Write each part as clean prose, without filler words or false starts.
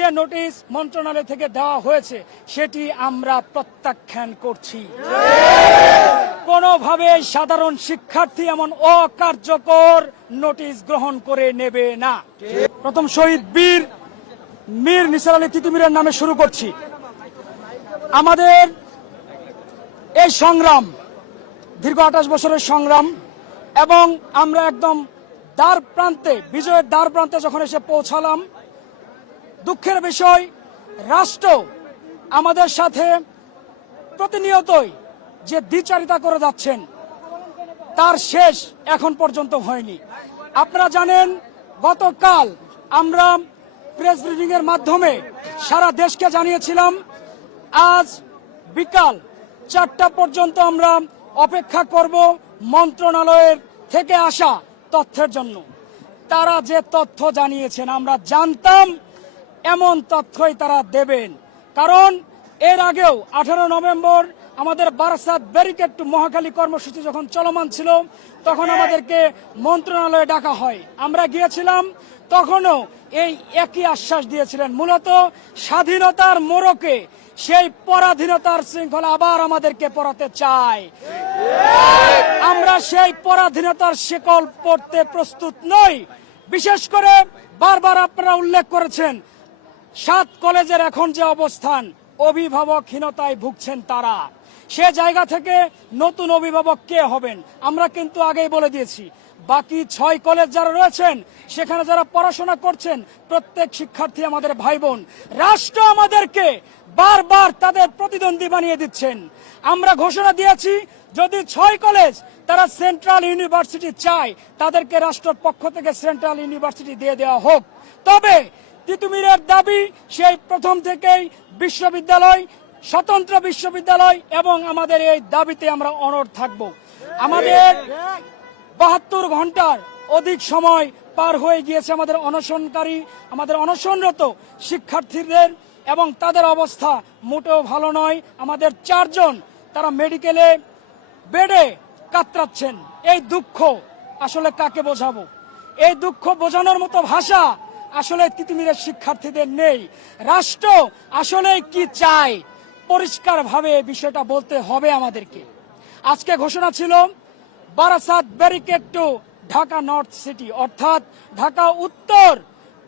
যে নোটিশ মন্ত্রণালয় থেকে দেওয়া হয়েছে সেটি আমরা প্রত্যাখ্যান করছি। কোনোভাবে সাধারণ শিক্ষার্থী এমন অকার্যকর নোটিশ গ্রহণ করে নেবে না। প্রথম শহীদ বীর মীর নিসার আলী তিতুমীরের নামে শুরু করছি। আমাদের এই সংগ্রাম দীর্ঘ 28 বছরের সংগ্রাম, এবং আমরা একদম দ্বার প্রান্তে, বিজয়ের দ্বার প্রান্তে যখন এসে পৌঁছালাম, দুঃখের বিষয় রাষ্ট্র আমাদের সাথে প্রতিনিয়তই যে দ্বিচারিতা করে যাচ্ছেন তার শেষ এখন পর্যন্ত হয়নি। আপনারা জানেন, গতকাল আমরা প্রেস ব্রিফিং এর মাধ্যমে সারা দেশকে জানিয়েছিলাম আজ বিকাল 4টা পর্যন্ত আমরা অপেক্ষা করব মন্ত্রণালয়ের থেকে আসা তথ্যের জন্য। তারা যে তথ্য জানিয়েছেন আমরা জানতাম এমন তথ্যই তারা দেবেন, কারণ এর আগেও 18 নভেম্বর আমাদের বারাসাত ব্যারিকেড টু মহাখালী কর্মসূচি যখন চলমান ছিল তখন আমাদেরকে মন্ত্রণালয়ে ডাকা হয়। আমরা গিয়েছিলাম, তখনও এই একই আশ্বাস দিয়েছিলেন, মূলত স্বাধীনতার মোড়কে সেই পরাধীনতার শৃঙ্খলা আবার আমাদেরকে পড়াতে চায়। আমরা সেই পরাধীনতার শিকল পড়তে প্রস্তুত নই। বিশেষ করে বারবার আপনারা উল্লেখ করেছেন 7 কলেজের এখন যে অবস্থান, অভিভাবকহীনতায় ভুগছেন তারা। সে জায়গা থেকে নতুন অভিভাবক কে হবেন? আমরা কিন্তু আগেই বলে দিয়েছি, বাকি 6 কলেজ যারা রয়েছেন সেখানে যারা পড়াশোনা করছেন প্রত্যেক শিক্ষার্থী আমাদের ভাই বোন। রাষ্ট্র আমাদেরকে বারবার তাদের প্রতিদ্বন্দ্বী বানিয়ে দিচ্ছেন। আমরা ঘোষণা দিয়েছি, যদি 6 কলেজ তারা সেন্ট্রাল ইউনিভার্সিটি চায় তাদেরকে রাষ্ট্রের পক্ষ থেকে সেন্ট্রাল ইউনিভার্সিটি দিয়ে দেওয়া হোক। তবে তিতুমীরের দাবি সেই প্রথম থেকেই বিশ্ববিদ্যালয়, স্বতন্ত্র বিশ্ববিদ্যালয়, এবং আমাদের এই দাবিতে আমরা অনড় থাকব। আমাদের 72 ঘন্টার অধিক সময় পার হয়ে গিয়েছে আমাদের অনশনকারী, আমাদের অনশনরত শিক্ষার্থীদের, এবং তাদের অবস্থা মোটেও ভালো নয়। আমাদের 4 জন তারা মেডিকেলে বেডে কাতরাচ্ছেন। এই দুঃখ আসলে কাকে বোঝাবো? এই দুঃখ বোঝানোর মতো ভাষা আসলে তিতুমীরের শিক্ষার্থীদের নেই। রাষ্ট্র আসলে কি চায় পরিষ্কারভাবে এই বিষয়টা বলতে হবে আমাদেরকে। আজকে ঘোষণা ছিল Barasat barricade two Dhaka north city, অর্থাৎ ঢাকা উত্তর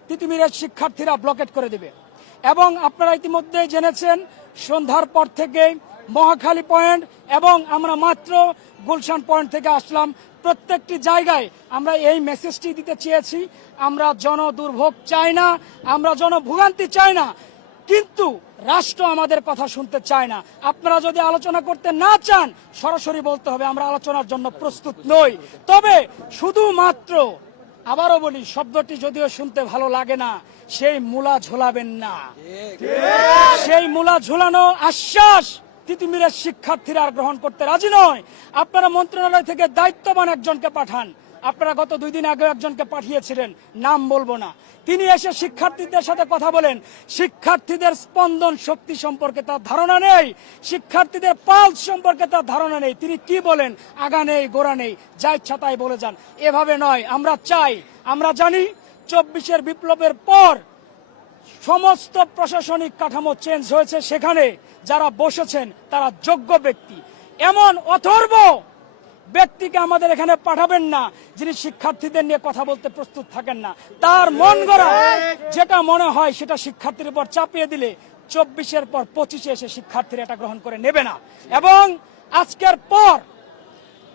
তিতুমীরের শিক্ষার্থীরা ব্লকেট করে দেবে। এবং আপনারা ইতিমধ্যে জেনেছেন সন্ধ্যার পর থেকে মহাখালী পয়েন্ট এবং আমরা মাত্র গুলশান পয়েন্ট থেকে আসলাম, প্রত্যেকটি জায়গায় আমরা এই মেসেজটি দিতে চেয়েছি, আমরা জনদুর্ভোগ চাই না, আমরা জনভোগান্তি চাই না, কিন্তু রাষ্ট্র আমাদের কথা শুনতে চায় না। আপনারা যদি আলোচনা করতে না চান সরাসরি বলতে হবে আমরা আলোচনার জন্য প্রস্তুত নই। তবে শুধুমাত্র, আবারও বলি, শব্দটি যদিও শুনতে ভালো লাগে না, সেই মূলা ঝোলাবেন না। সেই মূলা ঝোলানো আশ্বাস তিতুমীরের শিক্ষার্থীরা আর গ্রহণ করতে রাজি নয়। আপনারা মন্ত্রণালয় থেকে দায়িত্ববান একজনকে পাঠান। আপনারা গত 2 দিন আগে একজনকে পাঠিয়েছিলেন, নাম বলবো না। তিনি এসে শিক্ষার্থীদের সাথে কথা বলেন। শিক্ষার্থীদের স্পন্দন শক্তি সম্পর্কে তার ধারণা নেই, শিক্ষার্থীদের পালস সম্পর্কে তার ধারণা নেই। তিনি কি বলেন? আগা নেই গোড়া নেই, যা ইচ্ছা তাই বলে যান। এভাবে নয়, আমরা চাই, আমরা জানি 24-এর বিপ্লবের পর সমস্ত প্রশাসনিক কাঠামো চেঞ্জ হয়েছে, সেখানে যারা বসেছেন তারা যোগ্য ব্যক্তি। এমন অথর্ব ব্যক্তিকে আমাদের এখানে পাঠাবেন না যিনি শিক্ষার্থীদের নিয়ে কথা বলতে প্রস্তুত থাকেন না। তার মন গড়া যেটা মনে হয় সেটা শিক্ষার্থীর উপর চাপিয়ে দিলে 24-এর পর 25-এ এসে শিক্ষার্থীরা এটা গ্রহণ করে নেবে না। এবং আজকের পর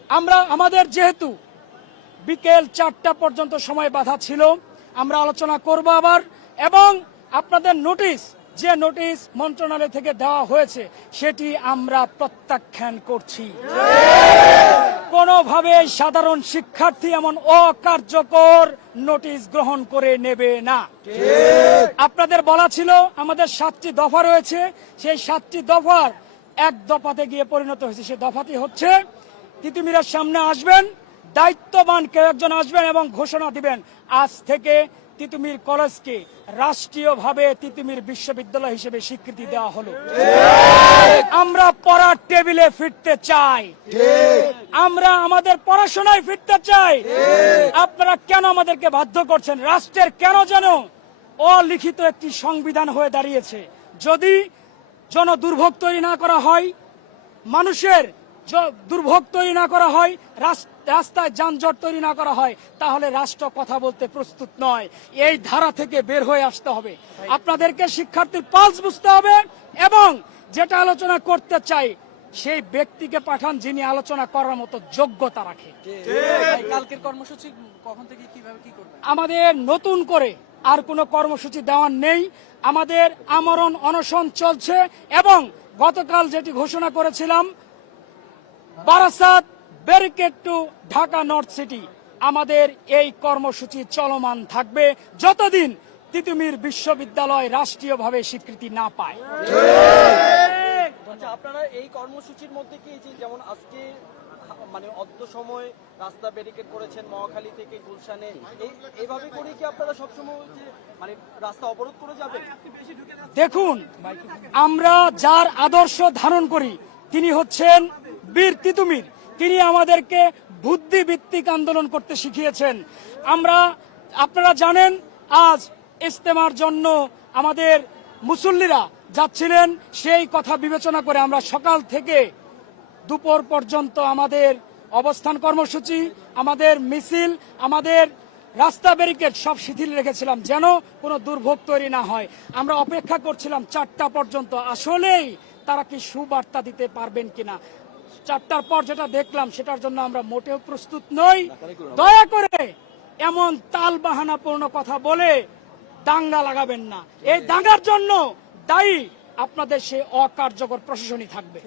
আমরা, আমাদের যেহেতু বিকেল 4টা পর্যন্ত সময় বাধা ছিল, আমরা আলোচনা করব আবার, এবং আপনাদের নোটিশ, যে নোটিশ মন্ত্রণালয় থেকে দেওয়া হয়েছে সেটি আমরা প্রত্যাখ্যান করছি। কোনোভাবে সাধারণ শিক্ষার্থী এমন অকার্যকর নোটিশ গ্রহণ করে নেবে না। আপনাদের বলা ছিল আমাদের 7টি দফা রয়েছে, সেই 7টি দফার এক দফাতে গিয়ে পরিণত হয়েছে। সেই দফাটি হচ্ছে তিতুমীরের সামনে আসবেন, দায়িত্ববান কেউ একজন আসবেন এবং ঘোষণা দিবেন আজ থেকে তিতুমীর কলেজকে রাষ্ট্রীয়ভাবে তিতুমীর বিশ্ববিদ্যালয় হিসেবে স্বীকৃতি দেওয়া হলো। আমরা পড়ার টেবিলে ফিরতে চাই, আমরা আমাদের পড়াশোনায় ফিরতে চাই। আপনারা কেন আমাদেরকে বাধ্য করছেন? রাষ্ট্রের কেন যেন অলিখিত একটি সংবিধান হয়ে দাঁড়িয়েছে। যদি জনদুর্ভোগ তৈরি না করা হয়, মানুষের দুর্ভোগ তৈরি না করা হয়, রাস্তায় যানজট তৈরি না করা হয়, তাহলে রাষ্ট্র কথা বলতে প্রস্তুত নয়। এই ধারা থেকে বের হয়ে আসতে হবে। আপনাদেরকে শিক্ষার্থীর পালস বুঝতে হবে এবং যেটা আলোচনা করতে চাই সেই ব্যক্তিকে পাঠান যিনি আলোচনা করার মতো যোগ্যতা রাখে। কালকের কর্মসূচি কখন থেকে কিভাবে কি করবেন? আমাদের নতুন করে আর কোনো কর্মসূচি দেওয়ার নেই। আমাদের আমরণ অনশন চলছে এবং গতকাল যেটি ঘোষণা করেছিলাম, Barasat barricade two Dhaka north city, আমাদের এই কর্মসূচি চলমান থাকবে যতদিন তিতুমির বিশ্ববিদ্যালয় রাষ্ট্রীয়ভাবে স্বীকৃতি না পায়। আচ্ছা, আপনারা এই কর্মসূচির মধ্যে কি যেমন আজকে মানে অদ্য সময় রাস্তা ব্যারিকেড করেছেন মহাখালী থেকে গুলশানে, এইভাবে করে কি আপনারা সবসময় যে মানে রাস্তা অবরোধ করে যাবেন? দেখুন, আমরা যার আদর্শ ধারণ করি তিনি হচ্ছেন বীর তিতুমির। তিনি আমাদেরকে বুদ্ধিভিত্তিক আন্দোলন করতে শিখিয়েছেন। আপনারা জানেন আজ ইজতেমার জন্য আমাদের মুসল্লিরা যাচ্ছিলেন, সেই কথা বিবেচনা করে আমরা সকাল থেকে দুপুর পর্যন্ত আমাদের অবস্থান কর্মসূচি, আমাদের মিছিল, আমাদের রাস্তা ব্যারিকেড সব শিথিল রেখেছিলাম যেন কোনো দুর্ভোগ তৈরি না হয়। আমরা অপেক্ষা করছিলাম 4টা পর্যন্ত, আসলেই তারা কি সুবার্তা দিতে পারবেন কিনা। 4টার পর যেটা দেখলাম সেটার জন্য আমরা মোটেও প্রস্তুত নই। দয়া করে এমন তাল বাহানাপূর্ণ কথা বলে দাঙ্গা লাগাবেন না। এই দাঙ্গার জন্য দায়ী আপনাদের সেই অকার্যকর প্রশাসনই থাকবে।